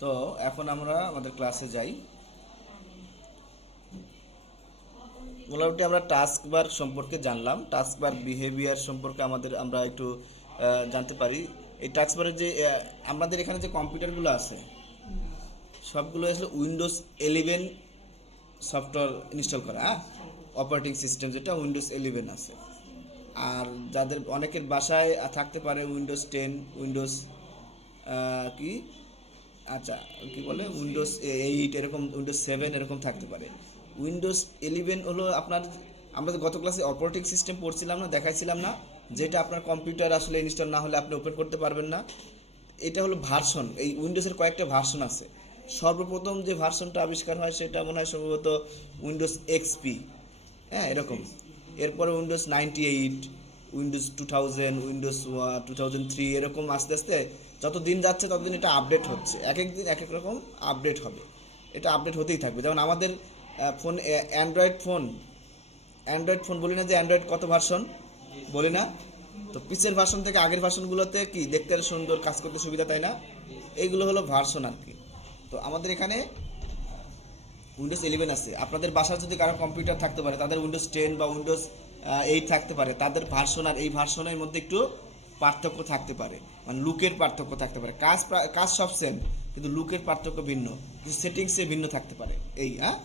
তো এখন আমরা আমাদের ক্লাসে যাই। মোটামুটি আমরা টাস্ক বার সম্পর্কে জানলাম, টাস্ক বার বিহেভিয়ার সম্পর্কে আমরা একটু জানতে পারি। এই টাস্ক বারের যে আমাদের এখানে যে কম্পিউটারগুলো আছে সবগুলো আসলে উইন্ডোজ 11 সফটওয়্যার ইনস্টল করা, হ্যাঁ, অপারেটিং সিস্টেম যেটা উইন্ডোজ 11 আছে। আর যাদের অনেকের বাসায় থাকতে পারে উইন্ডোজ 10, উইন্ডোজ কি আচ্ছা কি বলে উইন্ডোজ 8, এরকম উইন্ডোজ 7 এরকম থাকতে পারে। উইন্ডোজ 11 হলো আপনার, আমরা তো গত ক্লাসে অপারেটিং সিস্টেম পড়ছিলাম না, দেখাইছিলাম না, যেটা আপনার কম্পিউটার আসলে ইনস্টল না হলে আপনি ওপেন করতে পারবেন না। এটা হলো ভার্সন, এই উইন্ডোজের কয়েকটা ভার্সন আছে। সর্বপ্রথম যে ভার্সনটা আবিষ্কার হয় সেটা মনে হয় সম্ভবত উইন্ডোজ XP, হ্যাঁ এরকম। এরপরে উইন্ডোজ 98, উইন্ডোজ 2000, উইন্ডোজ 2003, এরকম আস্তে আস্তে যত দিন যাচ্ছে ততদিন এটা আপডেট হচ্ছে, এক এক দিন এক এক রকম আপডেট হবে। এটা আপডেট হতেই থাকবে। যেমন আমাদের ফোন, অ্যান্ড্রয়েড ফোন বলি না যে অ্যান্ড্রয়েড কত ভার্সন বলি না, তো পিছের ভার্সন থেকে আগের ভার্সনগুলোতে কি দেখতে আরো সুন্দর, কাজ করতে সুবিধা, তাই না? এইগুলো হলো ভার্সন আর কি। তো আমাদের এখানে উইন্ডোজ 11 আছে। আপনাদের বাসায় যদি কারো কম্পিউটার থাকতে পারে, তাদের উইন্ডোজ 10 বা উইন্ডোজ 8 থাকতে পারে, তাদের ভার্সন আর এই ভার্সনের মধ্যে একটু পার্থক্য থাকতে পারে, মানে লুকের পার্থক্য থাকতে পারে। কাজ সব সেম, কিন্তু লুকের পার্থক্য ভিন্ন, কিছু সেটিংসে ভিন্ন থাকতে পারে। এই হ্যাঁ,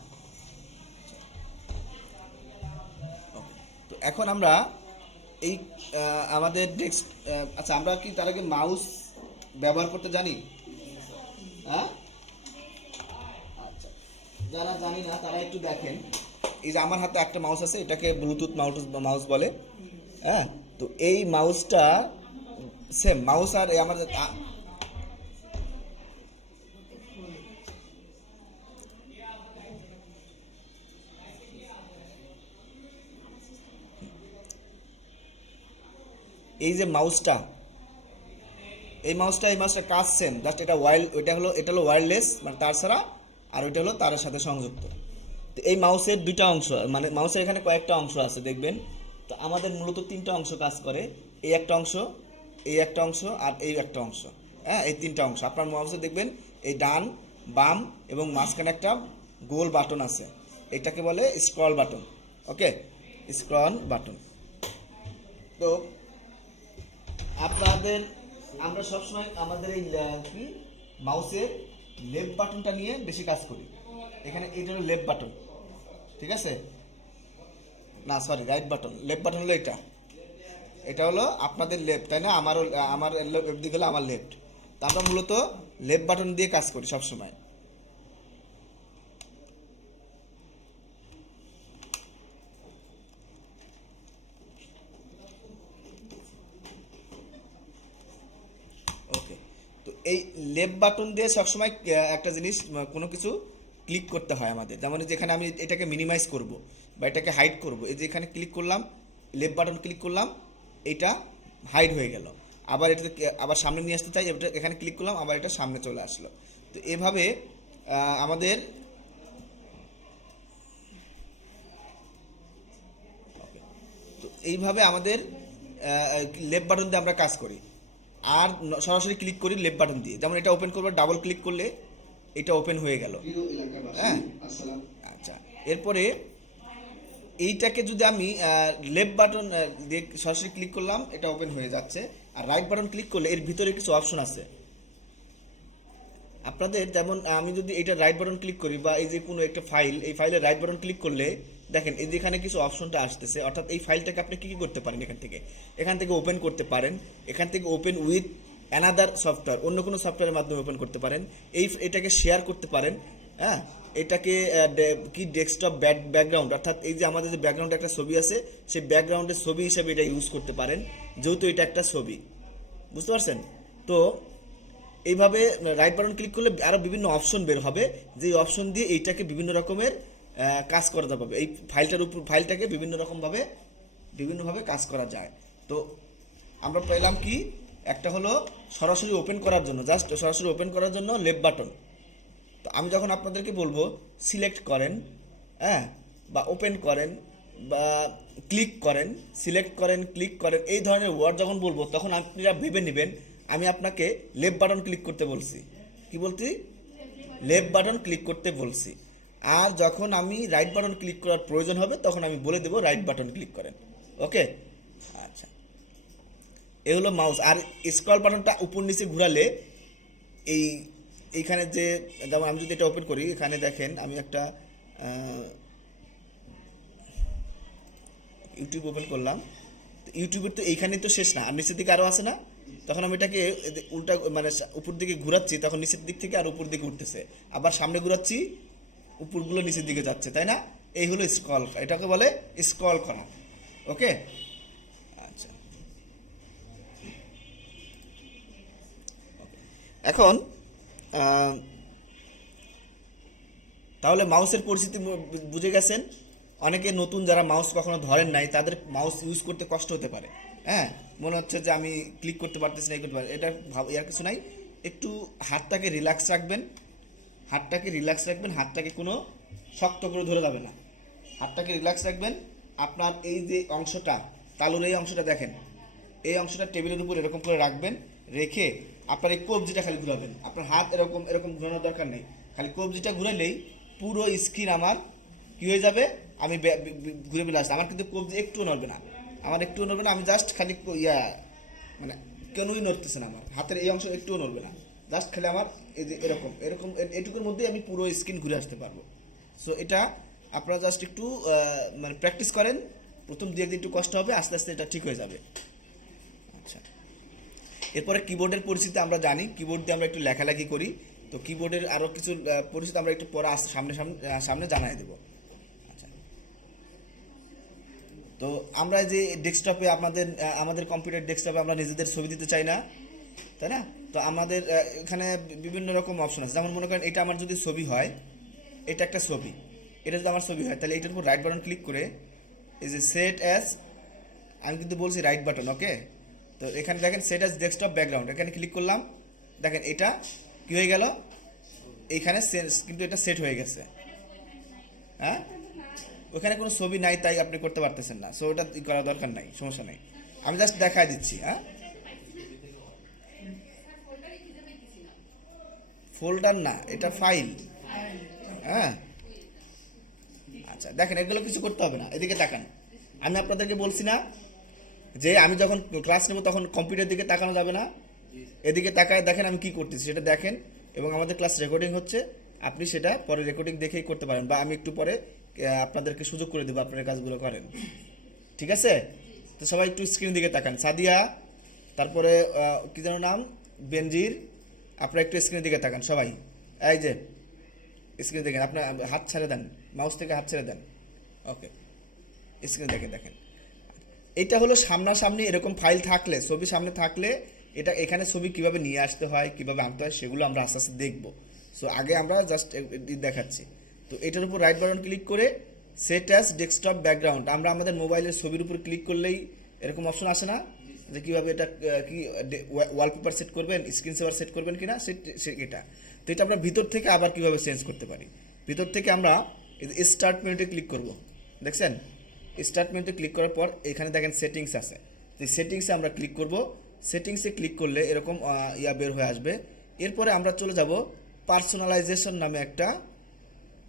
তো এখন আমরা এই আমাদের ডেস্ক, আচ্ছা আমরা কি তার আগে মাউস ব্যবহার করতে জানি? হ্যাঁ, আচ্ছা, যারা জানি না তারা একটু দেখেন। এই যে আমার হাতে একটা মাউস আছে, এটাকে ব্লুটুথ মাউস বলে, হ্যাঁ। তো এই মাউসটা সেম মাউস, আর এই আমাদের এই যে মাউসটা, এই মাউসটা কাজ সেম, জাস্ট এটা হলো ওয়্যারলেস, মানে তার ছাড়া, আর ওইটা হলো তারের সাথে সংযুক্ত। তো এই মাউসের দুইটা অংশ, মানে মাউসের এখানে কয়েকটা অংশ আছে দেখবেন। তো আমাদের মূলত তিনটা অংশ কাজ করে, এই একটা অংশ, এই একটা অংশ, আর এই একটা অংশ। হ্যাঁ, এই তিনটা অংশ আপনার মাউসে দেখবেন। এই ডান, বাম এবং মাঝখানে একটা গোল বাটন আছে, এটাকে বলে স্ক্রল বাটন। ওকে, স্ক্রল বাটন। তো আপনাদের, আমরা সবসময় আমাদের এই কি মাউসের লেফট বাটনটা নিয়ে বেশি কাজ করি। এখানে এটা হলো লেফট বাটন, ঠিক আছে? না sorry, right button. Left button হলো এটা, এটা হলো আপনাদের লেফট, তাই না? আমার লেফট দিকে হলো আমার লেফট। তা আমরা মূলত লেফট বাটন দিয়ে কাজ করি সবসময়। ওকে, তো এই লেফট বাটন দিয়ে সবসময় একটা জিনিস, কোনো কিছু ক্লিক করতে হয় আমাদের। যেমন যেখানে আমি এটাকে মিনিমাইজ করব বা এটাকে হাইড করব, এই যে এখানে ক্লিক করলাম, লেফট বাটন ক্লিক করলাম, এটা হাইড হয়ে গেল। আবার এটাতে আবার সামনে নিয়ে আসতে চাই, এখানে ক্লিক করলাম, আবার এটা সামনে চলে আসলো। তো এভাবে আমাদের, তো এইভাবে আমাদের লেফট বাটন দিয়ে আমরা কাজ করি। আর সরাসরি ক্লিক করি লেফট বাটন দিয়ে, যেমন এটা ওপেন করবো, ডাবল ক্লিক করলে এটা ওপেন হয়ে গেল, হ্যাঁ। আচ্ছা, এরপরে এইটাকে যদি আমি লেফট বাটন দিয়ে সরাসরি ক্লিক করলাম, এটা ওপেন হয়ে যাচ্ছে। আর রাইট বাটন ক্লিক করলে এর ভিতরে কিছু অপশন আছে আপনাদের। যেমন আমি যদি এটা রাইট বাটন ক্লিক করি, বা এই যে কোনো একটা ফাইল, এই ফাইলের রাইট বাটন ক্লিক করলে দেখেন এই যে এখানে কিছু অপশনটা আসতেছে, অর্থাৎ এই ফাইলটাকে আপনি কী কী করতে পারেন, এখান থেকে ওপেন করতে পারেন, এখান থেকে ওপেন উইথ অ্যানাদার সফটওয়্যার, অন্য কোনো সফটওয়্যারের মাধ্যমে ওপেন করতে পারেন, এটাকে শেয়ার করতে পারেন, হ্যাঁ। এটাকে কি ডেস্কটপ ব্যাকগ্রাউন্ড, অর্থাৎ এই যে আমাদের যে ব্যাকগ্রাউন্ডে একটা ছবি আছে, সেই ব্যাকগ্রাউন্ডের ছবি হিসেবে এটা ইউজ করতে পারেন, যেহেতু এটা একটা ছবি, বুঝতে পারছেন? তো এইভাবে রাইট বাটন ক্লিক করলে আরও বিভিন্ন অপশন বের হবে, যেই অপশন দিয়ে এইটাকে বিভিন্ন রকমের কাজ করা যাবে, এই ফাইলটাকে বিভিন্নভাবে কাজ করা যায়। তো আমরা পেলাম কি, একটা হলো সরাসরি ওপেন করার জন্য, জাস্ট সরাসরি ওপেন করার জন্য লেফট বাটন। তো আমি যখন আপনাদেরকে বলবো সিলেক্ট করেন, হ্যাঁ, বা ওপেন করেন, বা ক্লিক করেন, সিলেক্ট করেন, ক্লিক করেন, এই ধরনের ওয়ার্ড যখন বলবো, তখন আপনারা ভেবে নেবেন আমি আপনাকে লেফট বাটন ক্লিক করতে বলছি। কি বলছি? লেফট বাটন ক্লিক করতে বলছি। আর যখন আমি রাইট বাটন ক্লিক করার প্রয়োজন হবে তখন আমি বলে দেবো রাইট বাটন ক্লিক করেন। ওকে, আচ্ছা, এ হলো মাউস। আর স্ক্রল বাটনটা উপর নিচে ঘোরালে এই এইখানে যে, যেমন আমি যদি এটা ওপেন করি, এখানে দেখেন আমি একটা ইউটিউব ওপেন করলাম, তো ইউটিউবের তো এইখানে তো শেষ না, আর নিচের দিকে আরও আছে না, তখন আমি এটাকে উল্টা মানে উপর দিকে ঘোরাচ্ছি, তখন নিচের দিক থেকে আর উপর দিকে উঠতেছে, আবার সামনে ঘোরাচ্ছি উপরগুলো নিচের দিকে যাচ্ছে, তাই না? এই হলো স্ক্রল, এটাকে বলে স্ক্রল করা। ওকে, আচ্ছা, এখন আহ, তাহলে মাউসের পরিস্থিতি বুঝে গেছেন। অনেকে নতুন যারা মাউস কখনো ধরেন নাই তাদের মাউস ইউজ করতে কষ্ট হতে পারে। হ্যাঁ, মনে হচ্ছে যে আমি ক্লিক করতে পারতেছি না, এই করতে পারি, এটা এর কিছু নাই। একটু হাতটাকে রিল্যাক্স রাখবেন, হাতটাকে কোনো শক্ত করে ধরে যাবে না, হাতটাকে রিল্যাক্স রাখবেন। আপনার এই যে অংশটা, তালুর এই অংশটা দেখেন, এই অংশটা টেবিলের উপর এরকম করে রাখবেন, রেখে আপনার এই কবজিটা খালি ঘুরাবেন। আপনার হাত এরকম এরকম ঘোরানোর দরকার নেই, খালি কবজিটা ঘুরালেই পুরো স্ক্রিন আমার কী হয়ে যাবে, আমি ঘুরে বেলে আসছি। আমার কিন্তু কবজি একটুও নড়বে না, আমি জাস্ট খালি মানে কেনই নড়তেছে না, আমার হাতের এই অংশ একটুও নড়বে না, জাস্ট খালি আমার এই যে এরকম এরকম এটুকুর মধ্যেই আমি পুরো স্ক্রিন ঘুরে আসতে পারবো। সো এটা আপনারা জাস্ট একটু মানে প্র্যাকটিস করেন, প্রথম দু একদিন একটু কষ্ট হবে, আস্তে আস্তে এটা ঠিক হয়ে যাবে। আচ্ছা, এরপরে কিবোর্ডের পরিস্থিতি আমরা জানি, কিবোর্ড দিয়ে আমরা একটু লেখালেখি করি, তো কিবোর্ডের আরও কিছু পরিস্থিতি আমরা একটু পরে সামনে সামনে সামনে জানাই দেবো। আচ্ছা, তো আমরা যে ডেস্কটপে আমাদের কম্পিউটার ডেস্কটপে আমরা নিজেদের ছবি দিতে চাই না, তাই না? তো আমাদের এখানে বিভিন্ন রকম অপশন আছে। যেমন মনে করেন এটা আমার যদি ছবি হয়, এটা একটা ছবি, এটা যদি আমার ছবি হয়, তাহলে এটার উপর রাইট বাটন ক্লিক করে এই যে সেট অ্যাজ, আমি কিন্তু বলছি রাইট বাটন, ওকে। তো এখানে দেখেন সেট অ্যাজ ডেস্কটপ ব্যাকগ্রাউন্ড, এখানে ক্লিক করলাম, দেখেন এটা কি হয়ে গেল, এইখানে কিন্তু এটা সেট হয়ে গেছে। হ্যাঁ, ওখানে কোনো ছবি নাই তাই আপনি করতে পারতেছেন না, সো ওটা করার দরকার নাই, সমস্যা নেই, আমি জাস্ট দেখাই দিচ্ছি। হ্যাঁ, ফোল্ডার না, এটা ফাইল। হ্যাঁ, আচ্ছা, দেখেন এগুলো কিছু করতে হবে না, এদিকে তাকান। আমি আপনাদেরকে বলছি না যে আমি যখন ক্লাস নেব তখন কম্পিউটার দিকে তাকানো যাবে না, এদিকে তাকায় দেখেন আমি কি করতেছি সেটা দেখেন, এবং আমাদের ক্লাস রেকর্ডিং হচ্ছে, আপনি সেটা পরে রেকর্ডিং দেখেই করতে পারেন, বা আমি একটু পরে আপনাদেরকে সুযোগ করে দেবো আপনারা কাজগুলো করেন, ঠিক আছে? তো সবাই একটু স্ক্রিন দিকে তাকান, সাদিয়া, তারপরে কি যেন নাম, বেনজির, আপনারা একটু স্ক্রিনের দিকে তাকান সবাই। এই যে স্ক্রিন দেখেন, আপনার হাত ছেড়ে দেন, মাউস থেকে হাত ছেড়ে দেন। ওকে, স্ক্রিন দেখেন, দেখেন এটা হলো সামনাসামনি এরকম ফাইল থাকলে, ছবি সামনে থাকলে এটা এখানে ছবি কিভাবে নিয়ে আসতে হয়, কিভাবে আনতে হয়, সেগুলো আমরা আস্তে আস্তে দেখবো। সো আগে আমরা জাস্ট দেখাচ্ছি। তো এটার উপর রাইট বাটন ক্লিক করে সেট অ্যাজ ডেস্কটপ ব্যাকগ্রাউন্ড, আমরা আমাদের মোবাইলের ছবির উপর ক্লিক করলেই এরকম অপশন আসে না, যে কীভাবে এটা কি ওয়ালপেপার সেট করবেন, স্ক্রিন সেভার সেট করবেন কিনা, এটা। তো এটা আমরা ভিতর থেকে আবার কীভাবে চেঞ্জ করতে পারি, ভিতর থেকে আমরা স্টার্ট মেনুতে ক্লিক করব, দেখছেন? স্টার্ট মেনুতে ক্লিক করার পর এখানে দেখেন সেটিংস আছে, তো সেটিংসে আমরা ক্লিক করব। সেটিংসে ক্লিক করলে এরকম বের হয়ে আসবে। এরপরে আমরা চলে যাব পার্সোনালাইজেশন নামে একটা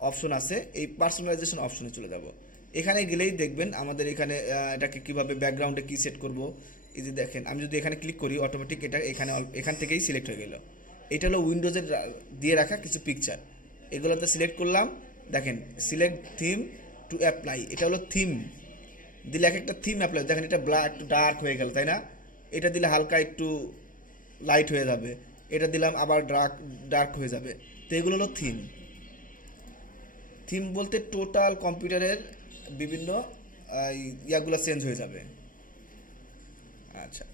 অপশন আছে, এই পার্সোনালাইজেশন অপশনে চলে যাব। এখানে গেলেই দেখবেন আমাদের এখানে এটাকে কীভাবে ব্যাকগ্রাউন্ডে কী সেট করব। এই যে দেখেন আমি যদি এখানে ক্লিক করি অটোমেটিক এটা এখান থেকেই সিলেক্ট হয়ে গেল। এটা হলো উইন্ডোজের দিয়ে রাখা কিছু পিকচার, এগুলোতে সিলেক্ট করলাম। দেখেন সিলেক্ট থিম টু অ্যাপ্লাই, এটা হলো থিম দিলে এক একটা থিম অ্যাপ্লাই, দেখেন এটা ব্ল্যাক একটু ডার্ক হয়ে গেল, তাই না? এটা দিলে হালকা একটু লাইট হয়ে যাবে, এটা দিলাম আবার ডার্ক হয়ে যাবে। তো এগুলো হলো থিম। থিম বলতে টোটাল কম্পিউটারের বিভিন্ন ইয়াগুলো চেঞ্জ হয়ে যাবে। আচ্ছা,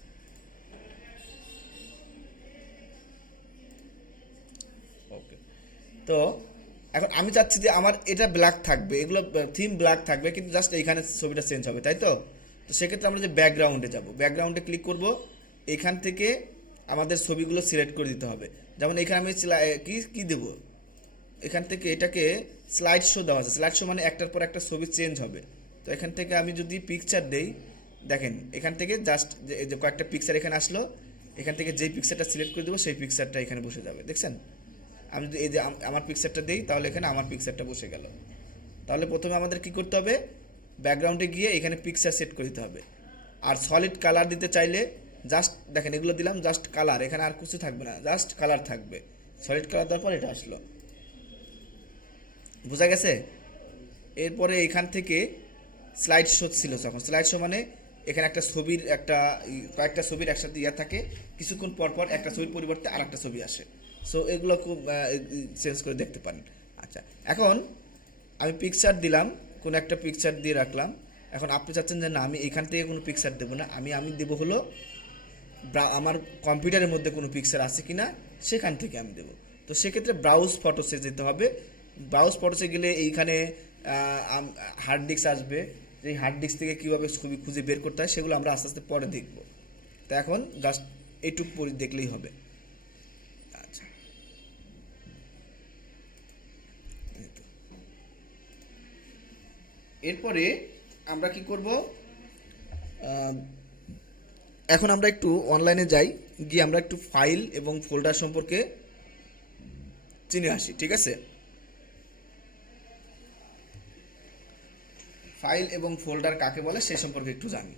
ওকে। তো এখন আমি চাচ্ছি যে আমার এটা ব্ল্যাক থাকবে, এগুলো থিম ব্ল্যাক থাকবে, কিন্তু জাস্ট এইখানে ছবিটা চেঞ্জ হবে, তাই তো? তো সেক্ষেত্রে আমরা যে ব্যাকগ্রাউন্ডে যাব, ব্যাকগ্রাউন্ডে ক্লিক করব, এখান থেকে আমাদের ছবিগুলো সিলেক্ট করে দিতে হবে। যেমন এখানে আমি কি কি দেবো, এখান থেকে এটাকে স্লাইড শো দেওয়া আছে, স্লাইড শো মানে একটার পর একটা ছবি চেঞ্জ হবে। তো এখান থেকে আমি যদি পিকচার দেই, দেখেন এখান থেকে জাস্ট যে কয়েকটা পিকচার এখানে আসলো, এখান থেকে যেই পিকচারটা সিলেক্ট করে দেবো সেই পিকচারটা এখানে বসে যাবে, দেখছেন? আমি যদি এই যে আমার পিকচারটা দিই তাহলে এখানে আমার পিকচারটা বসে গেল। তাহলে প্রথমে আমাদের কি করতে হবে, ব্যাকগ্রাউন্ডে গিয়ে এখানে পিকচার সেট করে দিতে হবে। আর সলিড কালার দিতে চাইলে জাস্ট দেখেন এগুলো দিলাম জাস্ট কালার, এখানে আর কিছু থাকবে না, জাস্ট কালার থাকবে। সলিড কালার দেওয়ার পর এটা আসলো, বোঝা গেছে? এরপরে এখান থেকে স্লাইড শো ছিল, যখন স্লাইড শো মানে এখানে একটা ছবির একটা কয়েকটা ছবির একসাথে ইয়া থাকে, কিছুক্ষণ পর পর একটা ছবির পরিবর্তে আর একটা ছবি আসে। সো এগুলো খুব চেঞ্জ করে দেখতে পারেন। আচ্ছা, এখন আমি পিকচার দিলাম, কোনো একটা পিকচার দিয়ে রাখলাম। এখন আপনি চাচ্ছেন যে না আমি এখান থেকে কোনো পিকচার দেবো না, আমি দেবো হলো আমার কম্পিউটারের মধ্যে কোনো পিকচার আছে কি না সেখান থেকে আমি দেবো। তো সেক্ষেত্রে ব্রাউজ ফটোসে যেতে হবে। ব্রাউজ ফটোসে গেলে এইখানে হার্ড ডিস্ক আসবে, যে হার্ড ডিস্ক থেকে কীভাবে ছবি খুঁজে বের করতে হয় সেগুলো আমরা আস্তে আস্তে পরে দেখব। তো এখন জাস্ট এইটুকু পরে দেখলেই হবে। আচ্ছা, এরপরে আমরা কি করব, এখন আমরা একটু অনলাইনে যাই, গিয়ে আমরা একটু ফাইল এবং ফোল্ডার সম্পর্কে চিনে আসি, ঠিক আছে? ফাইল এবং ফোল্ডার কাকে বলে সে সম্পর্কে একটু জানি।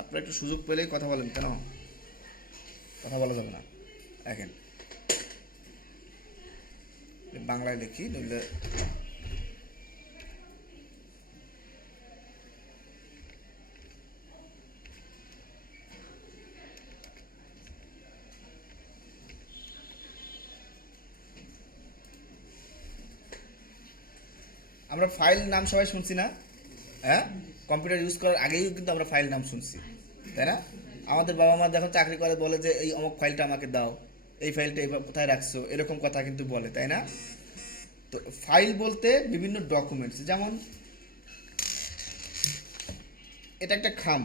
আপনারা একটু সুযোগ পেলেই কথা বলেন, কেন কথা বলা যাবে না? দেখেন বাংলায় লিখি, নইলে আমরা ফাইল নাম সবাই শুনছি না? হ্যাঁ, কম্পিউটার ইউজ করার আগেই কিন্তু আমরা ফাইল নাম শুনছি, তাই না? আমাদের বাবা মা যখন চাকরি করে বলে যে এই অমুক ফাইলটা আমাকে দাও, এই ফাইলটা এবার কোথায় রাখছো, এরকম কথা কিন্তু বলে, তাই না? তো ফাইল বলতে বিভিন্ন ডকুমেন্টস, যেমন এটা একটা খাম,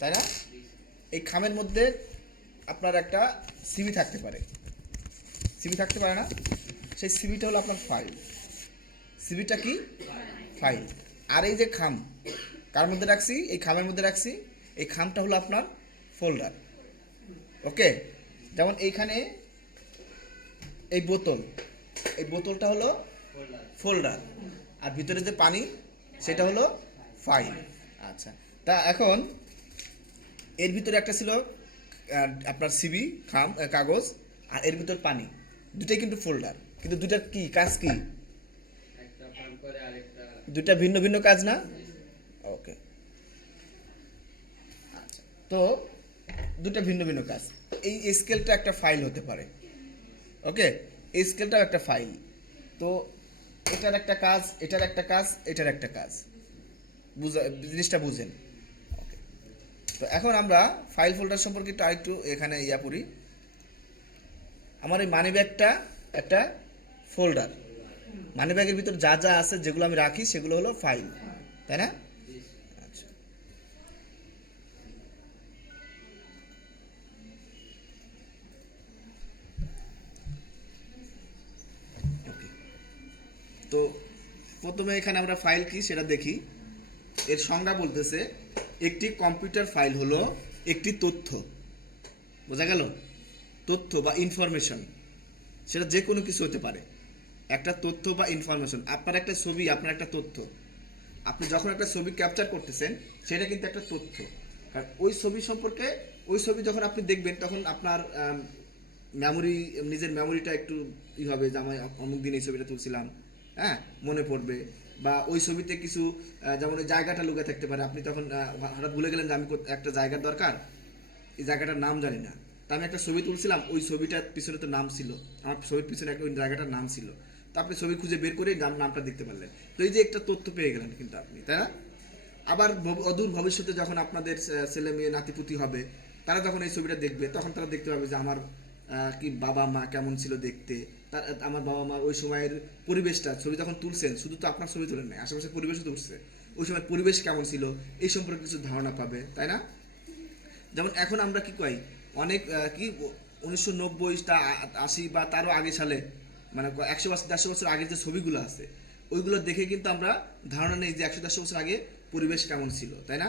তাই না? এই খামের মধ্যে আপনার একটা সিভি থাকতে পারে, সিভি থাকতে পারে না? সেই সিভিটা হলো আপনার ফাইল। সিভিটা কি? ফাইল। আর এই যে খাম কার মধ্যে রাখছি, এই খামের মধ্যে রাখছি, এই খামটা হলো আপনার ফোল্ডার। ওকে, যেমন এইখানে এই বোতল, এই বোতলটা হলো ফোল্ডার, আর ভিতরে যে পানি সেটা হলো ফাইল। আচ্ছা, তা এখন এর ভিতরে একটা ছিল আপনার সিবি খাম কাগজ, আর এর ভিতর পানি, দুটাই কিন্তু ফোল্ডার, কিন্তু দুটার কি কাজ কি? দুটা ভিন্ন ভিন্ন কাজ না? ওকে, আচ্ছা, তো দুটা ভিন্ন ভিন্ন কাজ। এই স্কেলটা একটা ফাইল হতে পারে, ওকে, এই স্কেলটাও একটা ফাইল। তো এটার একটা কাজ, এটার একটা কাজ, এটার একটা কাজ, জিনিসটা বুঝেন? ওকে, তো এখন আমরা ফাইল ফোল্ডার সম্পর্কে একটু আরেকটু এখানে ইয়া করি। আমার এই মানি ব্যাগটা একটা ফোল্ডার, মানি ব্যাগের ভিতর যা যা আছে যেগুলো আমি রাখি সেগুলো হলো ফাইল, তাই না? আচ্ছা, ওকে, তো প্রথমে এখানে আমরা ফাইল কি সেটা দেখি। এর সংজ্ঞা বলতেছে একটি কম্পিউটার ফাইল হলো একটি তথ্য, বোঝা গেল? তথ্য বা ইনফরমেশন, সেটা যে কোনো কিছু হতে পারে, একটা তথ্য বা ইনফরমেশন। আপনার একটা ছবি, আপনার একটা তথ্য, আপনি যখন একটা ছবি ক্যাপচার করতেছেন সেটা কিন্তু একটা তথ্য। কারণ ওই ছবি সম্পর্কে, ওই ছবি যখন আপনি দেখবেন তখন আপনার মেমোরি, নিজের মেমোরিটা একটু হবে যে আমি অমুক দিন এই ছবিটা তুলছিলাম, হ্যাঁ, মনে পড়বে। বা ওই ছবিতে কিছু যেমন ওই জায়গাটা লুকে থাকতে পারে, আপনি তখন হঠাৎ ভুলে গেলেন যে আমি একটা জায়গার দরকার, এই জায়গাটার নাম জানি না, তা আমি একটা ছবি তুলছিলাম, ওই ছবিটার পিছনে তো নাম ছিল, আমার ছবির পিছনে একটা ওই জায়গাটার নাম ছিল, তো আপনি ছবি খুঁজে বের করে নামটা দেখতে পারলেন। তো এই যে একটা তথ্য পেয়ে গেলেন কিন্তু আপনি, তাই না? আবার অদূর ভবিষ্যতে যখন আপনাদের ছেলে মেয়ে নাতিপুতি হবে, তারা যখন এই ছবিটা দেখবে তখন তারা দেখতে পাবে যে আমার কি বাবা মা কেমন ছিল দেখতে, আমার বাবা মা ওই সময়ের পরিবেশটা, ছবি যখন তুলছেন শুধু তো আপনার ছবি তোলেন নাই, আশেপাশের পরিবেশও তুলছে, ওই সময় পরিবেশ কেমন ছিল এই সম্পর্কে কিছু ধারণা পাবে, তাই না? যেমন এখন আমরা কি কই অনেক 1990 80 বা তারও আগে সালে মানে 100 বছর 150 বছর আগের যে ছবিগুলো আছে ওইগুলো দেখে কিন্তু আমরা ধারণা নেই যে 100 বছর আগে পরিবেশ কেমন ছিল, তাই না?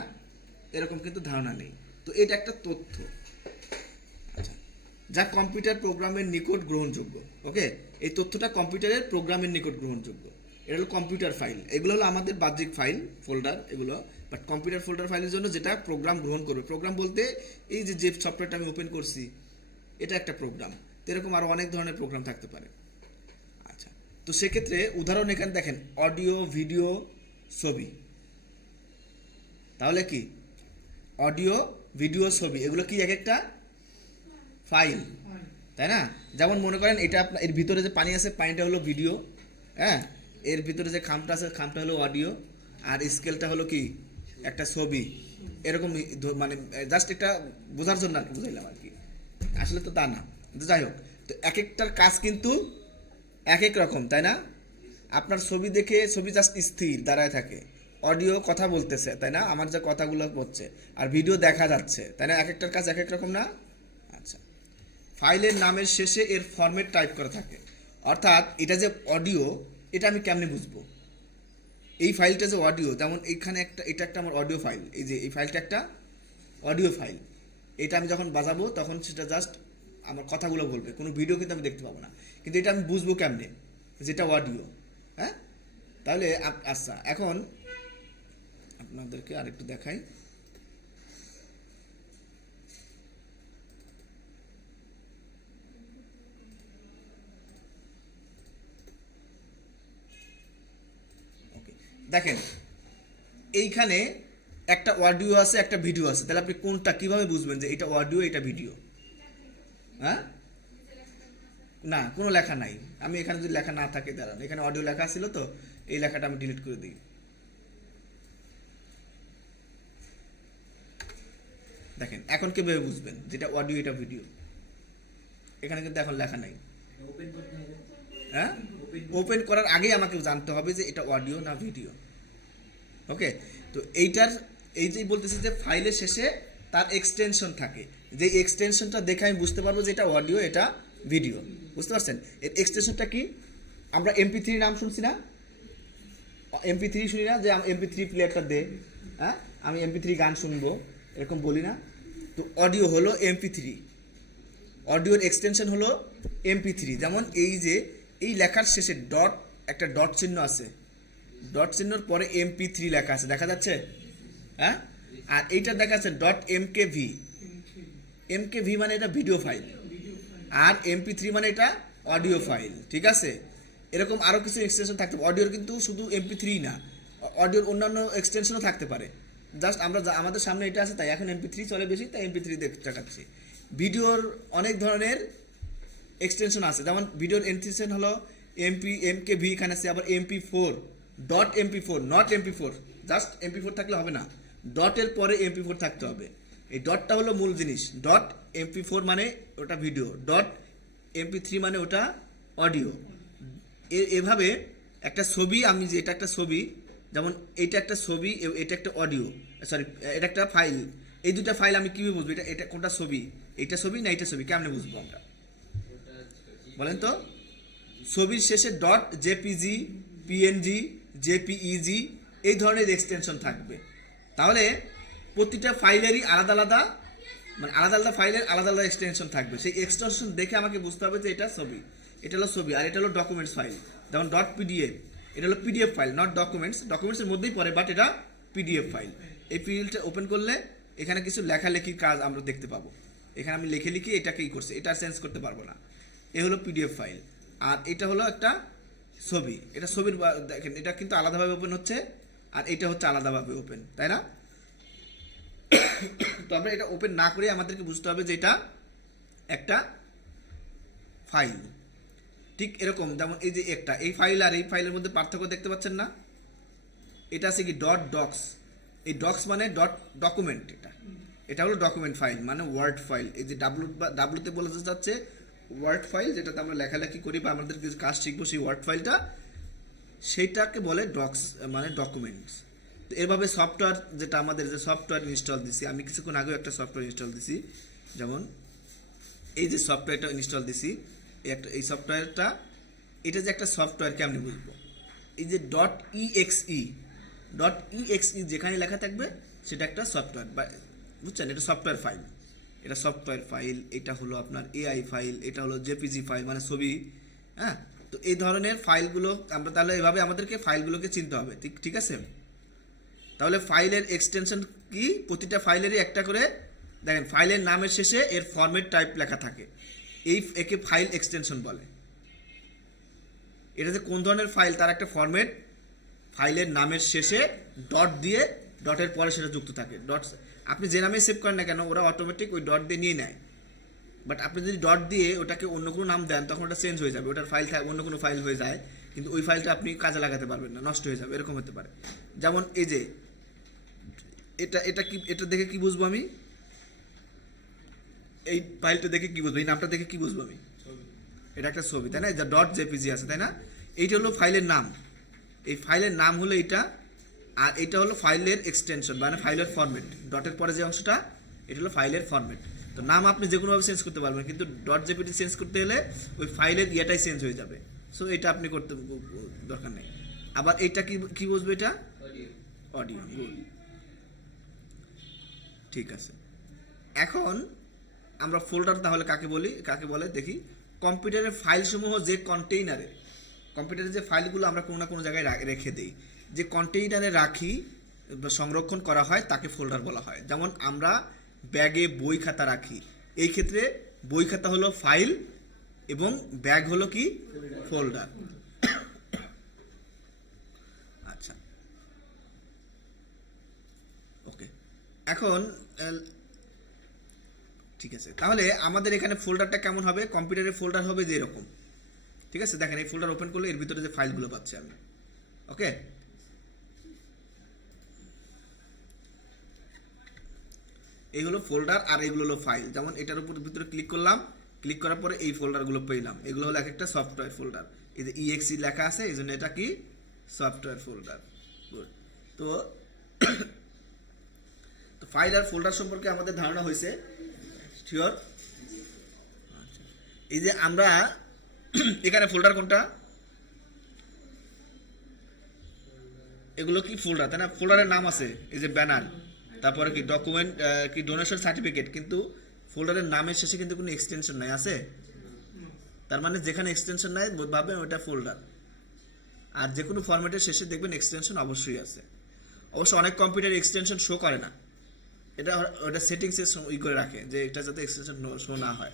এরকম কিন্তু ধারণা নেই। তো এটা একটা তথ্য, আচ্ছা, যা কম্পিউটার প্রোগ্রামের নিকট গ্রহণযোগ্য। ওকে, এই তথ্যটা কম্পিউটারের প্রোগ্রামের নিকট গ্রহণযোগ্য। এটা হলো কম্পিউটার ফাইল, এগুলো হলো আমাদের বাহ্যিক ফাইল ফোল্ডার এগুলো, বাট কম্পিউটার ফোল্ডার ফাইলের জন্য যেটা প্রোগ্রাম গ্রহণ করবে। প্রোগ্রাম বলতে এই যে যে সফটওয়্যারটা আমি ওপেন করছি এটা একটা প্রোগ্রাম, তো এরকম আরও অনেক ধরনের প্রোগ্রাম থাকতে পারে। আচ্ছা, তো সেক্ষেত্রে উদাহরণ এখানে দেখেন অডিও, ভিডিও, ছবি। তাহলে কি অডিও, ভিডিও, ছবি এগুলো কি এক একটা ফাইল, তাই না? যেমন মনে করেন এটা আপনার এর ভিতরে যে পানি আছে পানিটা হলো ভিডিও, হ্যাঁ, এর ভিতরে যে খামটা আছে খামটা হলো অডিও, আর স্কেলটা হলো কি একটা ছবি। এরকম মানে জাস্ট এটা বোঝার জন্য আর কি বুঝাইলাম আর কি, আসলে তো তা না, কিন্তু যাই হোক। তো এক একটার কাজ কিন্তু এক এক রকম, তাই না? আপনার ছবি দেখে ছবি জাস্ট স্থির দাঁড়ায় থাকে, অডিও কথা বলতেছে, তাই না, আমার যে কথাগুলো হচ্ছে, আর ভিডিও দেখা যাচ্ছে, তাই না? এক একটার কাজ এক এক রকম না? আচ্ছা, ফাইলের নামের শেষে এর ফরম্যাট টাইপ করা থাকে, অর্থাৎ এটা যে অডিও এটা আমি কেমনে বুঝবো এই ফাইলটা যে অডিও? যেমন এইখানে একটা, এটা একটা আমার অডিও ফাইল, এই যে এই ফাইলটা একটা অডিও ফাইল, এটা আমি যখন বাজাবো তখন সেটা জাস্ট আমার কথাগুলো বলবে, কোনো ভিডিও কিন্তু আমি দেখতে পাবো না। কিন্তু এটা আমি বুঝবো কেমনে যেটা অডিও? হ্যাঁ, তাহলে আচ্ছা এখন আপনাদেরকে আরেকটু দেখাই। ওকে, দেখেন এইখানে একটা অডিও আছে একটা ভিডিও আছে, তাহলে আপনি কোনটা কিভাবে বুঝবেন যে এটা অডিও এটা ভিডিও? হ্যাঁ, না কোনো লেখা নাই। আমি এখানে যদি লেখা না থাকে, দাঁড়ান, এখানে অডিও লেখা ছিল তো এই লেখাটা আমি ডিলিট করে দিই। দেখেন এখন কিভাবে বুঝবেন যেটা অডিও এটা ভিডিও? এখানে কিন্তু এখন লেখা নাই। হ্যাঁ, ওপেন করার আগেই আমাকে জানতে হবে যে এটা অডিও না ভিডিও। ওকে, তো এইটার এই যে বলতেছি যে ফাইলের শেষে তার এক্সটেনশন থাকে, যে এক্সটেনশনটা দেখে আমি বুঝতে পারবো যে এটা অডিও এটা ভিডিও। বুঝতে পারছেন? এর এক্সটেনশনটা কি? আমরা MP3 নাম শুনছি না? MP3 শুনি না যে MP3 প্লেয়ারটা দে, হ্যাঁ আমি MP3 গান শুনবো এরকম বলি না? তো অডিও হলো MP3, অডিওর এক্সটেনশন হলো MP3। যেমন এই যে এই লেখার শেষে ডট, একটা ডট চিহ্ন আছে, ডট চিহ্নর পরে MP3 লেখা আছে, দেখা যাচ্ছে? হ্যাঁ, আর এইটা দেখা যাচ্ছে .mkv, mkv মানে এটা ভিডিও ফাইল, আর MP3 মানে এটা অডিও ফাইল, ঠিক আছে? এরকম আরও কিছু এক্সটেনশন থাকতে পারে। অডিওর কিন্তু শুধু MP3 না, অডিওর অন্যান্য এক্সটেনশনও থাকতে পারে। জাস্ট আমরা আমাদের সামনে এটা আছে তাই এখন MP3 চলে বেশি, তাই MP3 দেখাচ্ছি। ভিডিওর অনেক ধরনের এক্সটেনশন আছে, যেমন ভিডিওর এক্সটেনশন হলো MKV, এখানে আছে আবার MP4, .mp4, not MP4, just MP4 থাকলে হবে না, ডটের পরে MP4 থাকতে হবে। এই ডটটা হলো মূল জিনিস। .mp4 মানে ওটা ভিডিও, .mp3 মানে ওটা অডিও। এভাবে একটা ছবি, আমি যে এটা একটা ছবি, যেমন এটা একটা ছবি, এটা একটা অডিও, সরি এটা একটা ফাইল, এই দুটা ফাইল আমি কীভাবে বুঝবো এটা এটা কোনটা ছবি? এইটা ছবি না এইটা ছবি, কেমনে বুঝবো আমরা বলেন তো? ছবির শেষে .jpg, png, jpeg এই ধরনের এক্সটেনশন থাকবে। তাহলে প্রতিটা ফাইলেরই আলাদা আলাদা, মানে আলাদা আলাদা ফাইলের আলাদা আলাদা এক্সটেনশন থাকবে। সেই এক্সটেনশন দেখে আমাকে বুঝতে হবে যে এটা ছবি, এটা হলো ছবি, আর এটা হলো ডকুমেন্টস ফাইল। যেমন .pdf, এটা হলো পিডিএফ ফাইল, নট ডকুমেন্টস, ডকুমেন্টসের মধ্যেই পড়ে, বাট এটা পিডিএফ ফাইল। এই ফাইলটা ওপেন করলে এখানে কিছু লেখালেখির কাজ আমরা দেখতে পাবো। এখানে আমি লিখে এটা কি করছে, এটা চেঞ্জ করতে পারবো না। এ হলো পিডিএফ ফাইল, আর এটা হলো একটা ছবি। এটা ছবির দেখেন এটা কিন্তু আলাদাভাবে ওপেন হচ্ছে, আর এটা হচ্ছে আলাদাভাবে ওপেন, তাই না? তো আমরা এটা ওপেন না করে আমাদেরকে বুঝতে হবে যে এটা একটা ফাইল। ঠিক এরকম যেমন এই যে একটা এই ফাইল আর এই ফাইলের মধ্যে পার্থক্য দেখতে পাচ্ছেন না? এটা আছে কি .docs, এই ডক্স মানে ডকুমেন্ট, এটা হলো ডকুমেন্ট ফাইল মানে ওয়ার্ড ফাইল। এই যে ডাব্লুতে বলে যাচ্ছে ওয়ার্ড ফাইল, যেটাতে আমরা লেখালেখি করি বা আমাদের কিছু কাজ শিখবো, সেই ওয়ার্ড ফাইলটা সেইটাকে বলে ডক্স মানে ডকুমেন্টস। তো এভাবে সফটওয়্যার যেটা আমাদের যে সফটওয়্যার ইনস্টল দিছি, আমি কিছুক্ষণ আগেও একটা সফটওয়্যার ইনস্টল দিছি, যেমন এই যে সফটওয়্যারটা ইনস্টল দিছি, এই সফটওয়্যারটা, এটা যে একটা সফটওয়্যার কেমনি বুঝবো? এই যে .exe যেখানে লেখা থাকবে সেটা একটা সফটওয়্যার, বা বুঝছেন, এটা সফটওয়্যার ফাইল, এটা সফটওয়্যার ফাইল, এটা হলো আপনার এআই ফাইল, এটা হলো জেপিজি ফাইল মানে ছবি। হ্যাঁ, তো এই ধরনের ফাইলগুলো আমরা তাহলে এভাবে আমাদেরকে ফাইলগুলোকে চিনতে হবে, ঠিক ঠিক আছে। তাহলে ফাইলের এক্সটেনশন কি, প্রতিটা ফাইলেরই একটা করে, দেখেন ফাইলের নামের শেষে এর ফরম্যাট টাইপ লেখা থাকে, একে ফাইল এক্সটেনশন বলে। এটা যে কোন ধরনের ফাইল তার একটা ফরম্যাট, ফাইলের নামের শেষে ডট দিয়ে, ডটের পরে সেটা যুক্ত থাকে। ডট আপনি যে নামে সেভ করেন না কেন ওরা অটোমেটিক ওই ডট দিয়ে নিয়ে নেয়, বাট আপনি যদি ডট দিয়ে ওটাকে অন্য কোনো নাম দেন তখন ওটা চেঞ্জ হয়ে যাবে, ওটার ফাইল অন্য কোনো ফাইল হয়ে যায়, কিন্তু ওই ফাইলটা আপনি কাজে লাগাতে পারবেন না, নষ্ট হয়ে যাবে, এরকম হতে পারে। যেমন এই যে এটা কি, এটা দেখে কি বুঝবো আমি, এই ফাইলটা দেখে কি বুঝবো, এই নামটা দেখে কি বুঝবো আমি, এটা একটা ছবি তাই না, যা ডট জেপিজি আছে তাই না, এইটা হলো ফাইলের নাম, এই ফাইলের নাম হলো এটা, আর এটা হলো ফাইলের এক্সটেনশন মানে ফাইলের ফরম্যাট, ডটের পরে যে অংশটা এটা হলো ফাইলের ফরম্যাট। তো নাম আপনি যে কোনোভাবে চেঞ্জ করতে পারবেন, কিন্তু ডট জেপিজি চেঞ্জ করতে হলে ওই ফাইলের ইয়েটাই চেঞ্জ হয়ে যাবে, সো এটা আপনি করতে দরকার নেই। আবার এইটা কি কি বুঝবে, এটা অডিও, গুড, ঠিক আছে। এখন আমরা ফোল্ডার তাহলে কাকে বলি, কাকে বলে দেখি। কম্পিউটারের ফাইলসমূহ যে কন্টেইনারে, কম্পিউটারের যে ফাইলগুলো আমরা কোনো না কোনো জায়গায় রেখে দিই, যে কন্টেইনারে রাখি বা সংরক্ষণ করা হয় তাকে ফোল্ডার বলা হয়। যেমন আমরা ব্যাগে বই খাতা রাখি, এই ক্ষেত্রে বই খাতা হলো ফাইল এবং ব্যাগ হলো কি ফোল্ডার। আচ্ছা, ওকে, এখন ঠিক আছে, তাহলে আমাদের এখানে ফোল্ডারটা কেমন হবে, কম্পিউটারের ফোল্ডার হবে যে এরকম, ঠিক আছে। দেখেন এই ফোল্ডার ওপেন করলে এর ভিতরে যে ফাইলগুলো পাচ্ছি আমি, ওকে, এই হলো ফোল্ডার আর এগুলো হলো ফাইল। যেমন এটার উপর ভিতরে ক্লিক করলাম, ক্লিক করার পরে এই ফোল্ডারগুলো পেলাম, এগুলো হলো এক একটা সফটওয়্যার ফোল্ডার, এই যে ইএক্সি লেখা আছে এই জন্য এটা কি সফটওয়্যার ফোল্ডার। গুড, তো ফাইল আর ফোল্ডার সম্পর্কে আমাদের ধারণা হয়েছে, শিওর। এই যে আমরা এখানে ফোল্ডার কোনটা, এগুলো কি ফোল্ডার তাই না, ফোল্ডারের নাম আছে, এই যে ব্যানার, তারপরে কি ডকুমেন্ট, কি ডোনেশন সার্টিফিকেট, কিন্তু ফোল্ডারের নামের শেষে কিন্তু কোনো এক্সটেনশন নাই, আছে, তার মানে যেখানে এক্সটেনশন নাই ভাববেন ওটা ফোল্ডার, আর যে কোনো ফরম্যাটের শেষে দেখবেন এক্সটেনশন অবশ্যই আছে। অবশ্য অনেক কম্পিউটার এক্সটেনশন শো করে না, এটা ওটা সেটিংসে ই করে রাখে যে এটা যাতে এক্সটেনশন শো না হয়।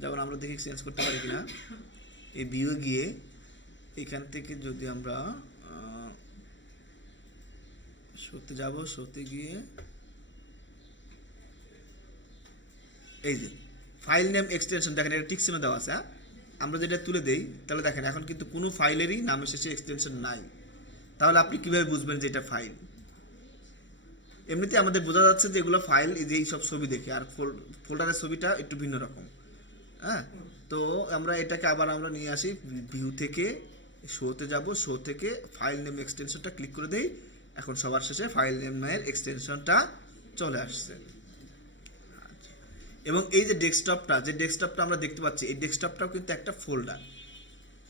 যেমন আমরা দেখি চেঞ্জ করতে পারি কিনা, এই ভিউ গিয়ে এখান থেকে যদি আমরা শোতে যাব, শোতে গিয়ে এই যে ফাইল নেম এক্সটেনশন দেখেন এটা টিক চিহ্ন দেওয়া আছে, আমরা যেটা তুলে দেই তাহলে দেখেন এখন কিন্তু কোনো ফাইলেরই নামের শেষে এক্সটেনশন নাই। তাহলে আপনি কিভাবে বুঝবেন যে এটা ফাইল? এমনিতে আমাদের বোঝা যাচ্ছে যে এগুলো ফাইল, এই যে এইসব ছবি দেখে, আর ফোল্ডারের ছবিটা একটু ভিন্ন রকম। হ্যাঁ, তো আমরা এটাকে আবার আমরা নিয়ে আসি ভিউ থেকে, শোতে যাব, শো থেকে ফাইল নেম এক্সটেনশনটা ক্লিক করে দেই, এখন সবার শেষে ফাইল নেমের এক্সটেনশনটা চলে আসছে। এবং এই যে ডেস্কটপটা আমরা দেখতে পাচ্ছি, এই ডেস্কটপটাও কিন্তু একটা ফোল্ডার।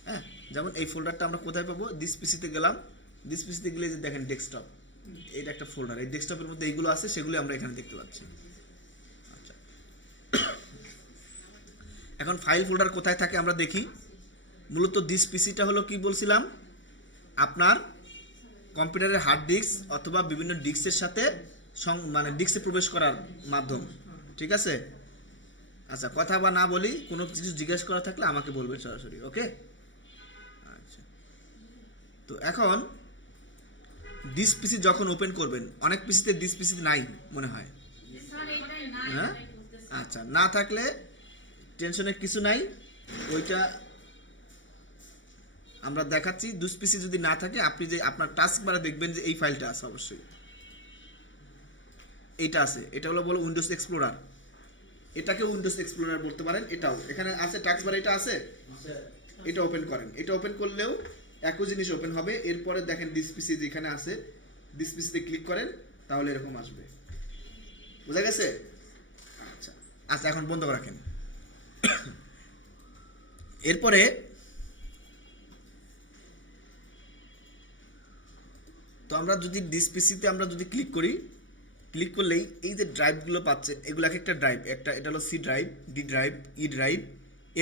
হ্যাঁ, যেমন এই ফোল্ডারটা আমরা কোথায় পাবো, দিস পিসিতে গেলাম, দিস পিসিতে গেলে যে দেখেন ডেস্কটপ, এটা একটা ফোল্ডার, এই ডেস্কটপের মধ্যে এইগুলো আছে, সেগুলো আমরা এখানে দেখতে পাচ্ছি। আচ্ছা, এখন ফাইল ফোল্ডার কোথায় থাকে আমরা দেখি। মূলত দিস পিসিটা হলো কি বলছিলাম, আপনার কম্পিউটারের হার্ড ডিস্ক অথবা বিভিন্ন ডিস্কের সাথে মানে ডিস্কে প্রবেশ করার মাধ্যম, ঠিক আছে। আচ্ছা, কথা বা না বলি, কোনো কিছু জিজ্ঞেস করা থাকলে আমাকে বলবেন সরাসরি, ওকে। আচ্ছা, তো এখন দিস পিসি যখন ওপেন করবেন, অনেক পিসিতে দিস পিসি নাই মনে হয়, হ্যাঁ, আচ্ছা, না থাকলে টেনশনের কিছু নাই, ওইটা আমরা দেখাচ্ছি। দিস পিসি যদি না থাকে, আপনি যে আপনার টাস্ক বারে দেখবেন যে এই ফাইলটা আছে, অবশ্যই এইটা আছে, এটা হলো বলো উইন্ডোজ এক্সপ্লোরার, এটাকে উইন্ডোজ এক্সপ্লোরার বলতে পারেন, এটাও এখানে আছে, টাস্ক বারে এটা আছে, এটা ওপেন করেন, এটা ওপেন করলেও একই জিনিস ওপেন হবে। এরপরে দেখেন দিস পিসি যেখানে আছে, দিস পিসিতে ক্লিক করেন তাহলে এরকম আসবে। বুঝা গেছে? আচ্ছা আচ্ছা, এখন বন্ধ করে রাখেন। এরপরে তো আমরা যদি দিস পিসিতে আমরা যদি ক্লিক করি, ক্লিক করলেই এই যে ড্রাইভগুলো পাচ্ছে, এগুলো এক একটা ড্রাইভ, একটা এটা হলো C drive, D drive, E drive,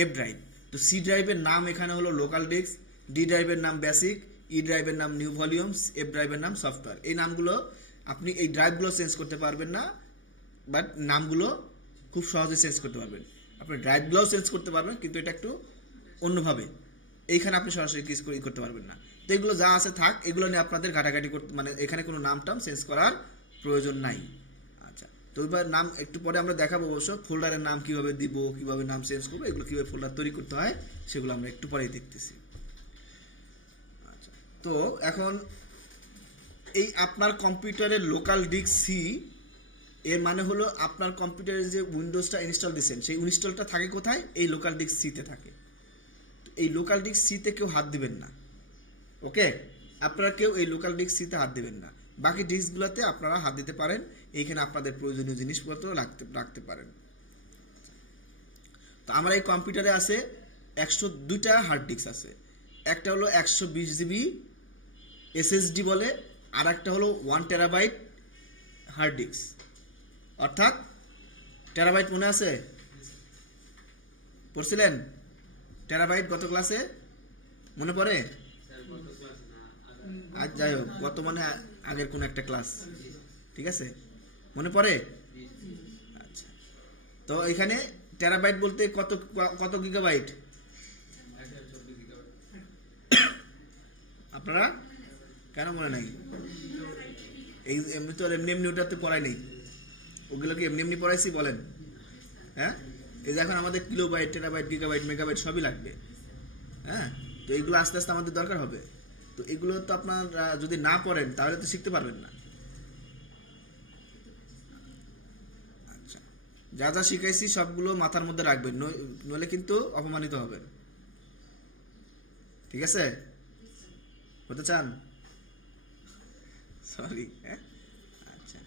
F drive. তো সি ড্রাইভের নাম এখানে হলো লোকাল ডিস্ক, ডি ড্রাইভের নাম বেসিক, ই ড্রাইভের নাম নিউ ভলিউমস, এফ ড্রাইভের নাম সফটওয়্যার। এই নামগুলো আপনি এই ড্রাইভগুলো চেঞ্জ করতে পারবেন না, বাট নামগুলো খুব সহজে চেঞ্জ করতে পারবেন। আপনি ড্রাইভগুলোও চেঞ্জ করতে পারবেন, কিন্তু এটা একটু অন্যভাবে। এইখানে আপনি সরাসরি কিছু করতে পারবেন না। তো এগুলো যা আছে থাক, এগুলো নিয়ে আপনাদের ঘাটাঘাটি করতে, মানে এখানে কোনো নাম টাম চেঞ্জ করার প্রয়োজন নাই। আচ্ছা, তো এবার নাম একটু পরে আমরা দেখাবো অবশ্য, ফোল্ডারের নাম কীভাবে দিব, কীভাবে নাম চেঞ্জ করবো, এগুলো কীভাবে ফোল্ডার তৈরি করতে হয় সেগুলো আমরা একটু পরেই দেখতেছি। আচ্ছা, তো এখন এই আপনার কম্পিউটারের লোকাল ডিস্ক সি, এর মানে হলো আপনার কম্পিউটারে যে উইন্ডোজটা ইনস্টল দিচ্ছেন সেই ইনস্টলটা থাকে কোথায়? এই লোকাল ডিস্ক সিতে থাকে। এই লোকাল ডিস্ক সিতে কেউ হাত দিবেন না, ওকে? আপনারা কেউ এই লোকাল ডিস্ক সিতে হাত দিবেন না। বাকি ডিস্কগুলোতে আপনারা হাত দিতে পারেন, এইখানে আপনাদের প্রয়োজনীয় জিনিসপত্র রাখতে পারেন। তো আমার এই কম্পিউটারে আছে 102টা হার্ড ডিস্ক আছে। একটা হলো 120 জিবি এসএসডি বলে, আর একটা হলো 1 টেরাবাইট হার্ড ডিস্ক। অর্থাৎ টেরাবাইট মনে আছে? পড়ছিলেন টেরাবাইট গত ক্লাসে? মনে পড়ে? আজ যাই হোক, গত মানে আগের কোন একটা ক্লাস, ঠিক আছে? মনে পড়ে? আচ্ছা, তো এখানে টেরাবাইট বলতে কত কত গিগাবাইট? আপনারা কেন মনে নাই? এই এমনি তো এমনি এমনি ওটাতে পড়াই নেই, ওগুলো কি এমনি এমনি পড়াইছি বলেন? হ্যাঁ, এই যে এখন আমাদের কিলোবাইট, টেরাবাইট, গিগাবাইট, মেগাবাইট সবই লাগবে। হ্যাঁ, তো এগুলো আস্তে আস্তে আমাদের দরকার হবে। তো এগুলো তো আপনার যদি না পড়েন তাহলে তো শিখতে পারবেন না। আচ্ছা, যা যা শিখাইছি সবগুলো মাথার মধ্যে রাখবেন, নইলে কিন্তু অপমানিত হবেন। ঠিক আছে? হতে চান? সরি। হ্যাঁ, আচ্ছা,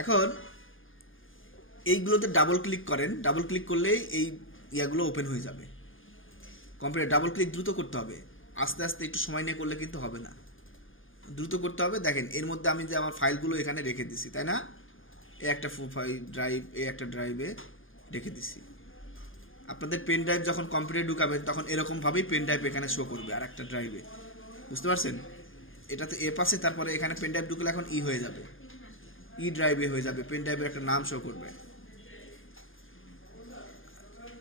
এখন এইগুলোতে ডাবল ক্লিক করেন, ডাবল ক্লিক করলেই এই ইয়াগুলো ওপেন হয়ে যাবে। কম্পিউটার ডাবল ক্লিক দ্রুত করতে হবে, আস্তে আস্তে একটু সময় নিয়ে করলে কিন্তু হবে না, দ্রুত করতে হবে। দেখেন এর মধ্যে আমি যে আমার ফাইলগুলো এখানে রেখে দিছি, তাই না? এই একটা ড্রাইভ, এই একটা ড্রাইভে রেখে দিছি। আপনাদের পেন ড্রাইভ যখন কম্পিউটারে ঢুকাবেন তখন এরকমভাবেই পেন ড্রাইভ এখানে শো করবে আর একটা ড্রাইভে, বুঝতে পারছেন? এটাতে এ পাশে, তারপরে এখানে পেন ড্রাইভ ঢুকলে এখন ই হয়ে যাবে, ই ড্রাইভে হয়ে যাবে, পেন ড্রাইভের একটা নাম শো করবে।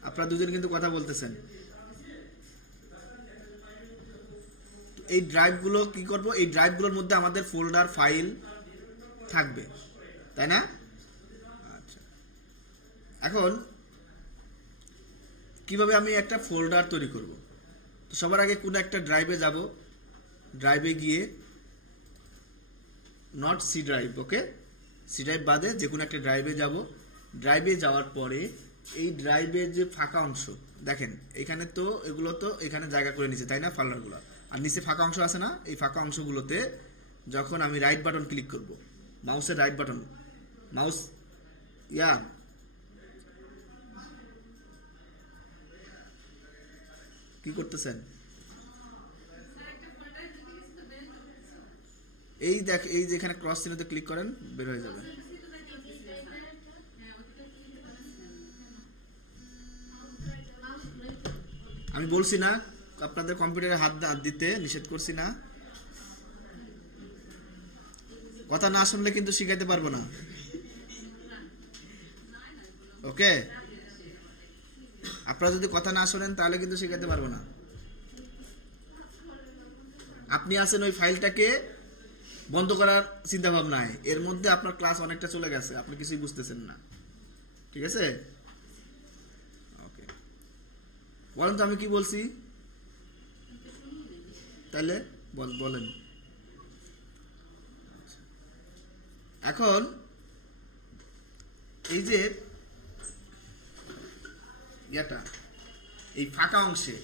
আপনারা দুজন কিন্তু কথা বলতেছেন। এই ড্রাইভগুলো কি করব? এই ড্রাইভগুলোর মধ্যে আমাদের ফোল্ডার ফাইল থাকবে, তাই না? আচ্ছা, এখন কিভাবে আমি একটা ফোল্ডার তৈরি করব? তো সবার আগে কোনো একটা ড্রাইভে যাব, ড্রাইভে গিয়ে not C drive, okay, C drive বাদে যে কোনো একটা ড্রাইভে যাব। ড্রাইভে যাওয়ার পরে এই ড্রাইভের যে ফাঁকা অংশ দেখেন, এখানে তো এগুলো তো এখানে জায়গা করে নিচ্ছে, তাই না? ফোল্ডারগুলো, আর নিচে ফাঁকা অংশ আছে না? এই ফাঁকা অংশগুলোতে যখন আমি রাইট বাটন ক্লিক করব, মাউসের রাইট বাটন, মাউস কি করতেছেন? এই দেখ, এই যেখানে ক্রস চিহ্নতে ক্লিক করেন বের হয়ে যাবে। আমি বলছি না আপনাদের কম্পিউটারে হাত দিতে নিষেধ করছি না? কথা না শুনলে কিন্তু শিখাইতে পারবো না, ওকে? আপনারা যদি কথা না শোনেন তাহলে কিন্তু শিখাইতে পারবো না। আপনি আছেন ওই ফাইলটাকে বন্ধ করার চিন্তা ভাবনায়, এর মধ্যে আপনার ক্লাস অনেকটা চলে গেছে, আপনি কিছুই বুঝতেছেন না। ঠিক আছে, ওকে, বলেন তো আমি কি বলছি? তাহলে বলেন। এখন এই যে ইয়াটা, এই ফাঁকা অংশে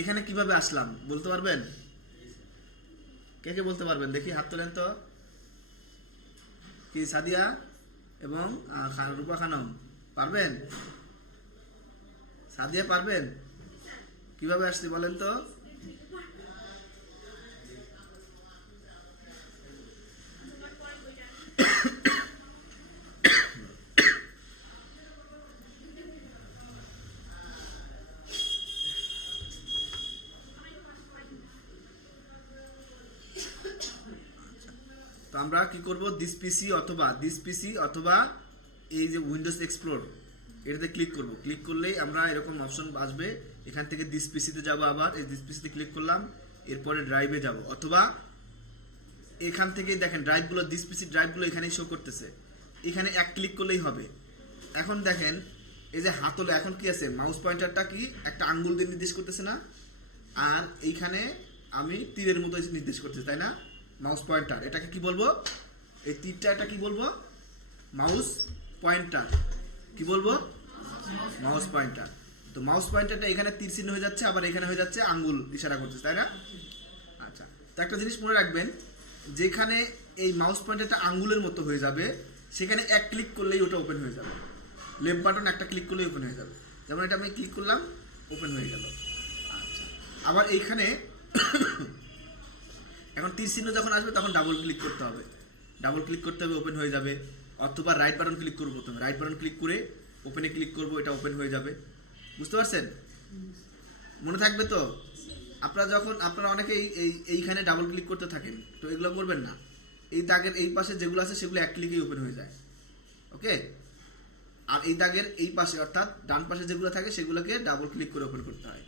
এখানে কিভাবে আসলাম বলতে পারবেন? কে কে বলতে পারবেন দেখি, হাত তোলেন তো। কি সাদিয়া এবং রূপা খানম পারবেন? সাদিয়া পারবেন? কিভাবে আসছি বলেন তো? তো আমরা কি করব, দিস পিসি অথবা এই যে উইন্ডোজ এক্সপ্লোর, এটাতে ক্লিক করব। ক্লিক করলেই আমরা এরকম অপশন আসবে, এখান থেকে দিস পিসিতে যাব, আবার এই দিস পিসিতে ক্লিক করলাম, এরপরে ড্রাইভে যাব, অথবা এখান থেকে দেখেন ড্রাইভগুলো, দিস পিসি ড্রাইভগুলো এখানেই শো করতেছে, এখানে এক ক্লিক করলেই হবে। এখন দেখেন এই যে হাতলে এখন কি আছে, মাউস পয়েন্টারটা কি একটা আঙ্গুল দিয়ে নির্দেশ করতেছে না, আর এইখানে আমি তীরের মতো নির্দেশ করতেছি, তাই না? মাউস পয়েন্টার, এটাকে কি বলবো? এই তীরটা এটা কি বলবো? Mouse pointer. কি বলবো? Mouse pointer. তো মাউস পয়েন্টারটা এখানে তীর চিহ্ন হয়ে যাচ্ছে, আবার এখানে হয়ে যাচ্ছে আঙ্গুল ইশারা করতেছে, তাই না? আচ্ছা, তো একটা জিনিস মনে রাখবেন, যেখানে এই মাউস পয়েন্টারটা আঙ্গুলের মতো হয়ে যাবে, সেখানে এক ক্লিক করলেই ওটা ওপেন হয়ে যাবে। লেফট বাটন একটা ক্লিক করলেই ওপেন হয়ে যাবে। যেমন এটা আমি ক্লিক করলাম, ওপেন হয়ে গেল। আচ্ছা, আবার এইখানে এখন তীর চিহ্ন যখন আসবে তখন ডাবল ক্লিক করতে হবে, ওপেন হয়ে যাবে। অথবা রাইট বাটন ক্লিক করবো, প্রথমে রাইট বাটন ক্লিক করে ওপেনে ক্লিক করবো, এটা ওপেন হয়ে যাবে। বুঝতে পারছেন? মনে থাকবে তো? আপনারা অনেকেই এইখানে ডাবল ক্লিক করতে থাকেন, তো এগুলো করবেন না। এই দাগের এই পাশে যেগুলো আছে সেগুলো এক ক্লিকেই ওপেন হয়ে যায়, ওকে? আর এই দাগের এই পাশে অর্থাৎ ডান পাশে যেগুলো থাকে সেগুলোকে ডাবল ক্লিক করে ওপেন করতে হয়।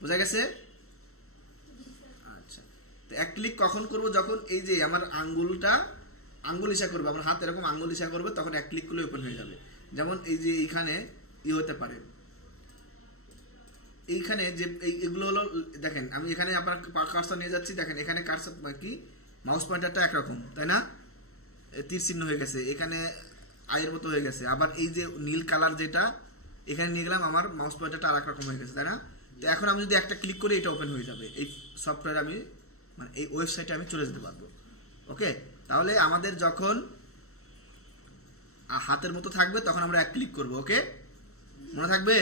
বোঝা গেছে? আচ্ছা, তো এক ক্লিক কখন করব? যখন এই যে আমার আঙ্গুল ইশা করবে, আমার হাত এরকম আঙ্গুল ইশা করবে, তখন এক ক্লিক করলে ওপেন হয়ে যাবে। যেমন এই যে এইখানে হতে পারে, এইখানে যে এগুলো হলো, দেখেন আমি এখানে আপনার কার্সর নিয়ে যাচ্ছি, দেখেন এখানে কার্সর কি মাউস পয়েন্টারটা একরকম, তাই না? তীর চিহ্ন হয়ে গেছে, এখানে আয়ের মতো হয়ে গেছে। আবার এই যে নীল কালার যেটা এখানে নিয়ে গেলাম, আমার মাউস পয়েন্টারটা আর এক রকম হয়ে গেছে, তাই না? তো এখন আমি যদি একটা ক্লিক করি, এটা ওপেন হয়ে যাবে। এই সফটওয়্যার আমি মানে এই ওয়েবসাইটে আমি চলে যেতে পারবো, ওকে? তাহলে আমাদের যখন হাতের মতো থাকবে তখন আমরা এক ক্লিক করব, ওকে? মনে থাকবে?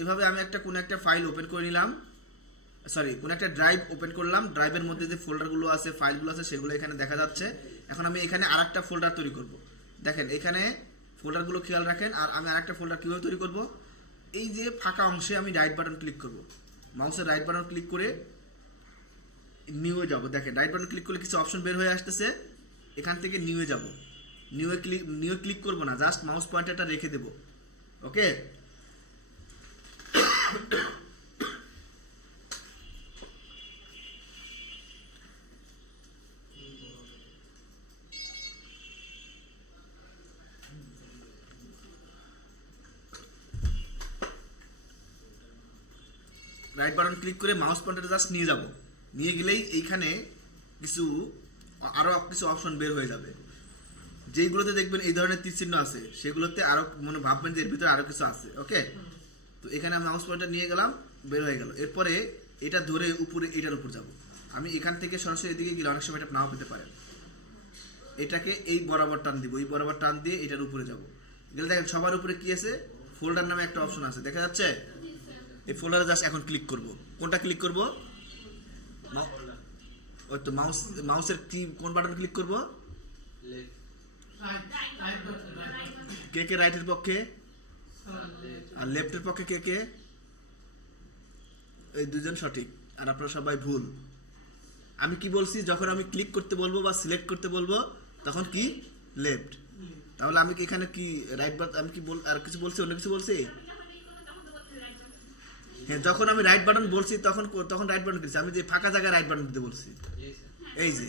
এভাবে আমি কোনো একটা ফাইল ওপেন করে নিলাম, কোন একটা ড্রাইভ ওপেন করলাম, ড্রাইভের মধ্যে যে ফোল্ডারগুলো আছে, ফাইলগুলো আছে, সেগুলো এখানে দেখা যাচ্ছে। এখন আমি এখানে আরেকটা ফোল্ডার তৈরি করব। দেখেন এখানে ফোল্ডারগুলো খেয়াল রাখেন। আর আমি আরেকটা ফোল্ডার কীভাবে তৈরি করব? এই যে ফাঁকা অংশে আমি রাইট বাটন ক্লিক করব, মাউসের রাইট বাটন ক্লিক করে নিউয়ে যাব। দেখেন রাইট বাটন ক্লিক করলে কিছু অপশন বের হয়ে আসতেছে, এখান থেকে নিউয়ে যাব। নিউয়ে ক্লিক করব না, জাস্ট মাউস পয়েন্টারটা রেখে দেব, ওকে? রাইট বাটন ক্লিক করে মাউস পয়েন্টারটা জাস্ট নিয়ে যাব, নিয়ে গেলেই এইখানে আরও কিছু অপশন বের হয়ে যাবে। যেইগুলোতে দেখবেন এই ধরনের তীর চিহ্ন আছে, সেগুলোতে আরও মনে ভাববেন যে এর ভিতরে আরও কিছু আছে, ওকে? তো এখানে আমি মাউস পয়েন্টার নিয়ে গেলাম, বের হয়ে গেল। এরপরে এটা ধরে উপরে, এটার উপর যাব। আমি এখান থেকে সরাসরি এদিকে গেলে অনেক সময় এটা নাও পেতে পারে, এটাকে এই বরাবর টান দিব, এই বরাবর টান দিয়ে এটার উপরে যাব। গেলে দেখেন সবার উপরে কি আছে, ফোল্ডার নামে একটা অপশন আছে, দেখা যাচ্ছে? এই ফোল্ডারে জাস্ট এখন ক্লিক করব। কোনটা ক্লিক করব? ওই তো মাউসের কি কোন বাটন ক্লিক করব? কে কে রাইটের পক্ষে আর লেফটের পক্ষে? কে কে? এই দুজন সঠিক, আর আপনারা সবাই ভুল। আমি কি বলছি? যখন আমি ক্লিক করতে বলবো বা সিলেক্ট করতে বলবো তখন কি লেফট। তাহলে আমি কি এখানে কি রাইট বাটন, আমি কি আর কিছু বলছি, অন্য কিছু বলছি? হ্যাঁ, যখন আমি রাইট বাটন বলছি তখন রাইট বাটন দিচ্ছি, আমি যে ফাঁকা জায়গায় রাইট বাটন দিতে বলছি, এই যে।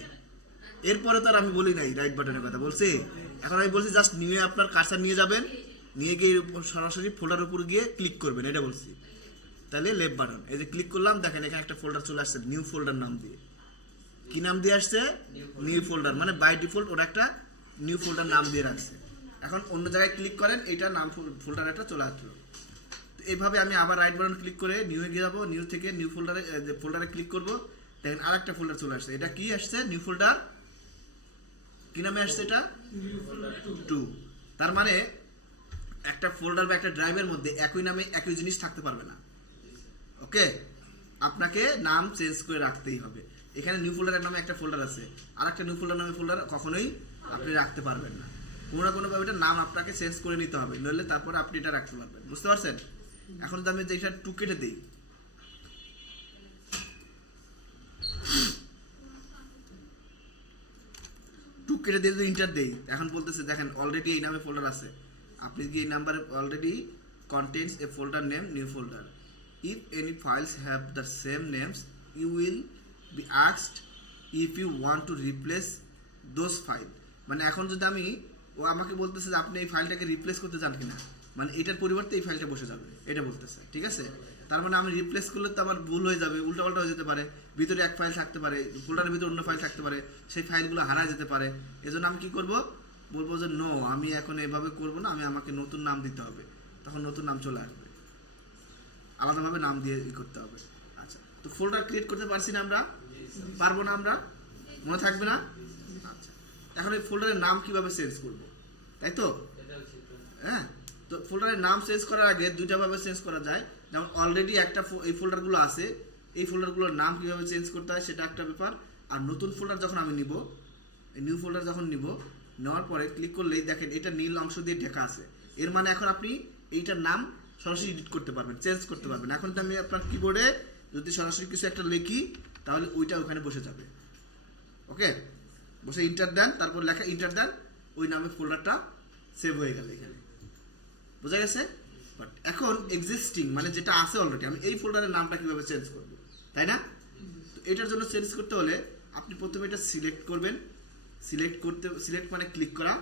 এরপরে তো আর আমি বলি নাই রাইট বাটনের কথা, বলছি? এখন আমি বলছি জাস্ট নিয়ে আপনার কার্সার নিয়ে যাবেন, নিয়ে গিয়ে সরাসরি ফোল্ডারের উপর গিয়ে ক্লিক করবেন, এটা বলছি। তাহলে লেফট বাটন, এই যে ক্লিক করলাম, দেখেন এখানে একটা ফোল্ডার চলে আসছে নিউ ফোল্ডার নাম দিয়ে। কি নাম দিয়ে আসছে? নিউ ফোল্ডার, মানে বাই ডিফল্ট ওরা একটা নিউ ফোল্ডার নাম দিয়ে রাখছে। এখন অন্য জায়গায় ক্লিক করেন, এইটা নাম ফোল্ডার একটা চলে আসলো। এইভাবে আমি আবার রাইট বাটন ক্লিক করে নিউ এ যাবো, নিউ থেকে নিউ ফোল্ডারে ক্লিক করব। দেখেন আরেকটা ফোল্ডার চলে আসছে। এটা কি আসছে? New folder. কি নামে আসছে এটা? 2। তার মানে একটা ফোল্ডার বা একটা ড্রাইভের মধ্যে একই নামে একই জিনিস থাকতে পারবে না। ওকে, আপনাকে নাম চেঞ্জ করে রাখতেই হবে। এখানে নিউ ফোল্ডারের নামে একটা ফোল্ডার আছে, আর একটা নিউ ফোল্ডার নামে ফোল্ডার কখনোই আপনি রাখতে পারবেন না। কোনো না কোনোভাবে এটা নাম আপনাকে চেঞ্জ করে নিতে হবে, নইলে তারপরে আপনি এটা রাখতে পারবেন। বুঝতে পারছেন? এখন তো আমি এটা 2 কেটে দিই, কেটে দিয়ে যদি ইন্টার দেই, এখন বলতেছে দেখেন অলরেডি এই নামে ফোল্ডার আছে। আপনি কি এই নাম্বারে already contents a folder name new folder, if any files have the same names you will be asked if you want to replace those file. মানে এখন যদি আমি, ও আমাকে বলতেছে যে আপনি এই ফাইলটাকে রিপ্লেস করতে চান কিনা, মানে এটার পরিবর্তে এই ফাইলটা বসে যাবে, এটা বলতেছে। ঠিক আছে, তার মানে আমি রিপ্লেস করলে তো আবার ভুল হয়ে যাবে, উল্টাপাল্টা হয়ে যেতে পারে, ভিতরে এক ফাইল থাকতে পারে, ফোল্ডারের ভিতরে অন্য ফাইল থাকতে পারে, সেই ফাইলগুলো হারায় যেতে পারে। এজন্য আমি কি করব? বলবো যে নো, আমি এখন এভাবে করব না, আমাকে নতুন নাম দিতে হবে। তখন নতুন নাম চলে আসবে, আলাদাভাবে নাম দিয়ে করতে হবে। আচ্ছা, তো ফোল্ডার ক্রিয়েট করতে পারছি না আমরা? পারবো না আমরা? মনে থাকবে না? আচ্ছা, এখন এই ফোল্ডারের নাম কিভাবে চেঞ্জ করব, তাই তো? হ্যাঁ, তো ফোল্ডারের নাম চেঞ্জ করার আগে দুইটা ভাবে চেঞ্জ করা যায়। যেমন অলরেডি একটা এই ফোল্ডারগুলো আছে, এই ফোল্ডারগুলোর নাম কিভাবে চেঞ্জ করতে হয় সেটা একটা ব্যাপার। আর নতুন ফোল্ডার যখন আমি নিব, এই নিউ ফোল্ডার যখন নিব, নেওয়ার পরে ক্লিক করলেই দেখেন এটা নীল অংশ দিয়ে ঢাকা আছে। এর মানে এখন আপনি এইটার নাম সরাসরি এডিট করতে পারবেন, চেঞ্জ করতে পারবেন। এখন তো আমি আপনার কিবোর্ডে যদি সরাসরি কিছু একটা লিখি, তাহলে ওইটা ওখানে বসে যাবে। ওকে, বসে ইন্টার দেন, তারপর লেখা ইন্টার দেন, ওই নামে ফোল্ডারটা সেভ হয়ে গেল এখানে। বোঝা গেছে? বাট এখন এক্সিস্টিং মানে যেটা আছে অলরেডি, আমি এই ফোল্ডারের নামটা কিভাবে চেঞ্জ করব, তাই না? তো এটার জন্য চেঞ্জ করতে হলে আপনি প্রথমে এটা সিলেক্ট করবেন। সিলেক্ট মানে ক্লিক করা,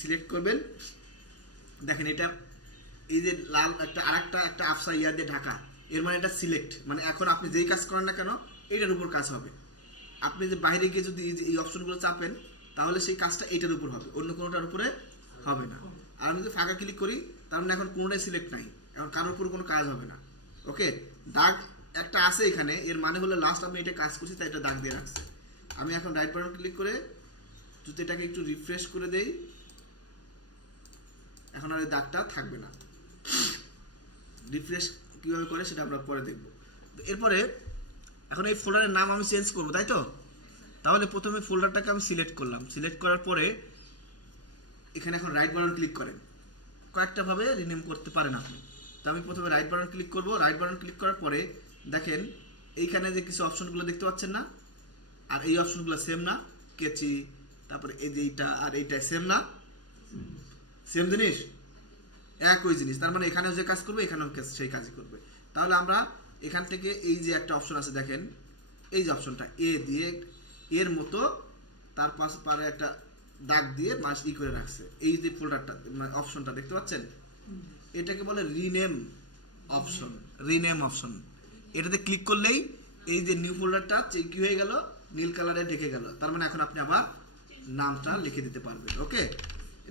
সিলেক্ট করবেন। দেখেন এটা এই যে লাল একটা আফসা ইয়া দিয়ে ঢাকা, এর মানে এটা সিলেক্ট, মানে এখন আপনি যেই কাজ করেন না কেন এটার উপর কাজ হবে। আপনি যে বাইরে গিয়ে যদি এই অপশনগুলো চাপেন, তাহলে সেই কাজটা এটার উপর হবে, অন্য কোনোটার উপরে হবে না। আর আমি যদি ফাঁকা ক্লিক করি, তার মানে এখন কোনোটাই সিলেক্ট নাই, এখন কারোর উপর কোনো কাজ হবে না। ওকে, দাগ একটা আছে এখানে, এর মানে হলো লাস্ট আমি এটা কাজ করছি তাই এটা দাগ দিয়ে রাখছে। আমি এখন রাইট বাটন ক্লিক করে যদি এটাকে একটু রিফ্রেশ করে দেই, এখন আর এই দাগটা থাকবে না। রিফ্রেশ কীভাবে করে সেটা আমরা পরে দেখব। এরপরে এখন এই ফোল্ডারের নাম আমি চেঞ্জ করবো, তাই তো? তাহলে প্রথমে ফোল্ডারটাকে আমি সিলেক্ট করলাম, সিলেক্ট করার পরে এখানে এখন রাইট বাটন ক্লিক করেন। কয়েকটাভাবে রিনেম করতে পারেন আপনি। তো আমি প্রথমে রাইট বাটন ক্লিক করব। রাইট বাটন ক্লিক করার পরে দেখেন এইখানে যে কিছু অপশনগুলো দেখতে পাচ্ছেন না, আর এই অপশনগুলো সেম না? কেচি, তারপরে এই যে এইটা আর এইটা সেম না? সেম জিনিস, একই জিনিস। তার মানে এখানেও যে কাজ করবে এখানেও সেই কাজই করবে। তাহলে আমরা এখান থেকে এই যে একটা অপশন আছে দেখেন, এই যে অপশনটা এ দিয়ে এর মতো তার পারে একটা দাগ দিয়ে মাস করে রাখছে। এই যে ফোল্ডারটা মানে অপশনটা দেখতে পাচ্ছেন, এটাকে বলে রিনেম অপশন। রিনেম অপশন, এটাতে ক্লিক করলেই এই যে নিউ ফোল্ডারটা কি হয়ে গেল, নীল কালারে ঢেকে গেল। তার মানে এখন আপনি আবার নামটা লিখে দিতে পারবেন। ওকে,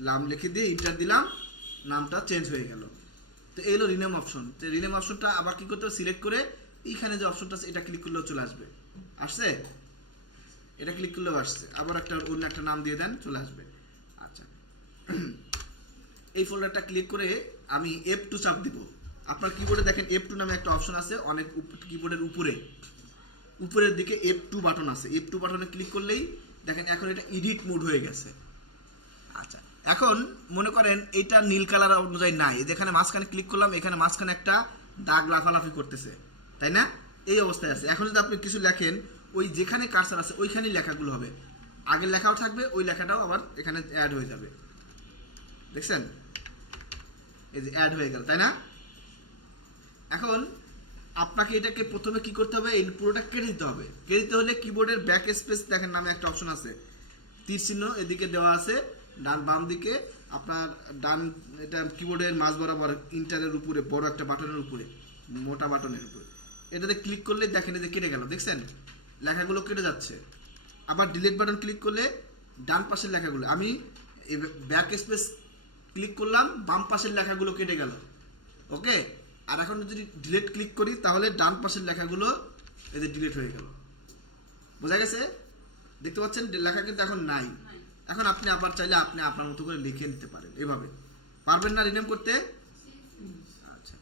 নাম লিখে দিয়ে ইন্টার দিলাম, নামটা চেঞ্জ হয়ে গেল। তো এই হলো রিনেম অপশন। তো রিনেম অপশনটা আবার কি করতে হবে, সিলেক্ট করে এইখানে যে অপশনটা আছে এটা ক্লিক করলেও চলে আসবে। আসছে? এটা ক্লিক করলেও আসছে। আবার একটা অন্য একটা নাম দিয়ে দেন, চলে আসবে। আচ্ছা, এই ফোল্ডারটা ক্লিক করে আমি F2 চাপ দিব। আপনার কিবোর্ডে দেখেন F2 নামে একটা অপশন আছে, অনেক কিবোর্ডের উপরের দিকে F2 বাটন আছে। F2 বাটনে ক্লিক করলেই দেখেন এখন এটা এডিট মোড হয়ে গেছে। আচ্ছা, এখন মনে করেন এটা নীল কালার অনুযায়ী নাই, যেখানে মাঝখানে ক্লিক করলাম এখানে মাঝখানে একটা দাগ লাফালাফি করতেছে, তাই না? এই অবস্থায় আছে। এখন যদি আপনি কিছু লেখেন, ওই যেখানে কার্সার আছে ওইখানেই লেখাগুলো হবে, আগের লেখাও থাকবে, ওই লেখাটাও আবার এখানে অ্যাড হয়ে যাবে। দেখছেন, এই যে অ্যাড হয়ে গেল, তাই না? এখন আপনাকে এটাকে প্রথমে কি করতে হবে, এই পুরোটা কেটে দিতে হবে। কেটে দিতে হলে কিবোর্ডের ব্যাক স্পেস দেখেন নামে একটা অপশন আছে, তীর চিহ্ন এদিকে দেওয়া আছে, ডান বাম দিকে আপনার ডান, এটা কিবোর্ডের মাঝ বরাবর ইন্টারের উপরে বড় একটা বাটনের উপরে, মোটা বাটনের উপরে, এটাতে ক্লিক করলে দেখেন এই যে কেটে গেল। দেখছেন, লেখাগুলো কেটে যাচ্ছে। আবার ডিলিট বাটন ক্লিক করলে ডান পাশের লেখাগুলো, আমি ব্যাক স্পেস ক্লিক করলাম, বাম পাশের লেখাগুলো কেটে গেল। ওকে। আর এখন যদি ডিলিট ক্লিক করি তাহলে ডান পাশের লেখাগুলো এদের ডিলিট হয়ে গেল। বোঝা গেছে? দেখতে পাচ্ছেন লেখা কিন্তু এখন নাই। এখন আপনি আবার চাইলে আপনি আপনার মতো করে লিখে নিতে পারেন এভাবে। পারবেন না রিনেম করতে? আচ্ছা